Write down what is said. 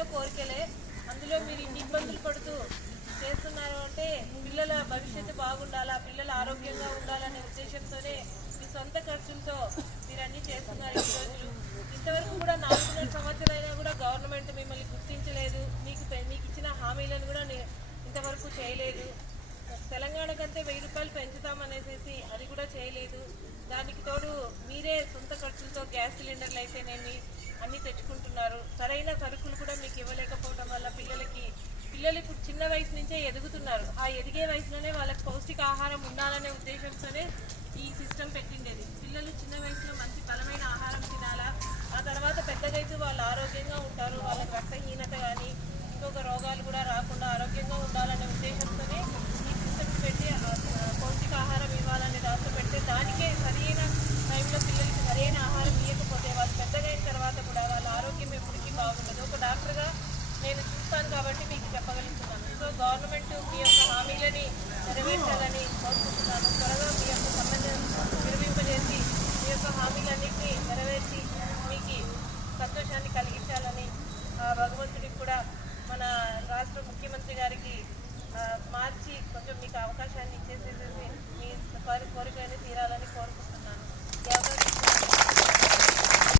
చిన్న కోరికలే, అందులో మీరు ఇన్ని ఇబ్బందులు పడుతూ చేస్తున్నారు అంటే పిల్లల భవిష్యత్తు బాగుండాలా, పిల్లలు ఆరోగ్యంగా ఉండాలనే ఉద్దేశంతోనే మీ సొంత ఖర్చులతో మీరు అన్నీ చేస్తున్నారు ఈ రోజులు. ఇంతవరకు కూడా 4.5 సంవత్సరాలైనా కూడా గవర్నమెంట్ మిమ్మల్ని గుర్తించలేదు, మీకు ఇచ్చిన హామీలను కూడా ఇంతవరకు చేయలేదు. తెలంగాణ కంటే 1000 రూపాయలు పెంచుతామనేసి అది కూడా చేయలేదు. దానికి తోడు మీరే సొంత ఖర్చులతో గ్యాస్ సిలిండర్లు అయితేనేమి అన్నీ తెచ్చుకుంటున్నారు. సరైన సరుకులు కూడా మీకు ఇవ్వలేకపోవడం వల్ల పిల్లలు ఇప్పుడు చిన్న వయసు నుంచే ఎదుగుతున్నారు. ఆ ఎదిగే వయసులోనే వాళ్ళకి పౌష్టికాహారం ఉండాలనే ఉద్దేశంతోనే ఈ సిస్టమ్ పెట్టిండేది. పిల్లలు చిన్న వయసులో మంచి బలమైన ఆహారం తినాలా, ఆ తర్వాత పెద్దగైతే వాళ్ళు ఆరోగ్యంగా ఉంటారు, వాళ్ళకి రక్తహీనత కానీ ఇంకొక రోగాలు కూడా రాకుండా ఆరోగ్యంగా ఉండాలనే ఉద్దేశంతోనే ఈ సిస్టమ్ పెట్టి పౌష్టికాహారం ఇవ్వాలనే దాంట్లో పెడితే దానికే సరైన టైంలో పిల్లలకి సరైన ఆహారం ఇవ్వకపోతే వాళ్ళు పెద్దగైన తర్వాత కూడా వాళ్ళ ఆరోగ్యం ఎప్పటికీ బాగుండదు. ఒక డాక్టర్గా నేను చూస్తాను కాబట్టి మీకు చెప్పగలుగుతున్నాను. సో గవర్నమెంట్ మీ యొక్క హామీలని నెరవేర్చాలని కోరుకుంటున్నాను. త్వరగా మీ యొక్క సంబంధం నిర్వహింపజేసి మీ యొక్క హామీలన్నింటినీ నెరవేర్చి మీకు సంతోషాన్ని కలిగించాలని భగవంతుడికి కూడా మన రాష్ట్ర ముఖ్యమంత్రి గారికి మార్చి కొంచెం మీకు అవకాశాన్ని ఇచ్చేసేసి మీ కోరికని తీరాలని కోరుకుంటున్నాను.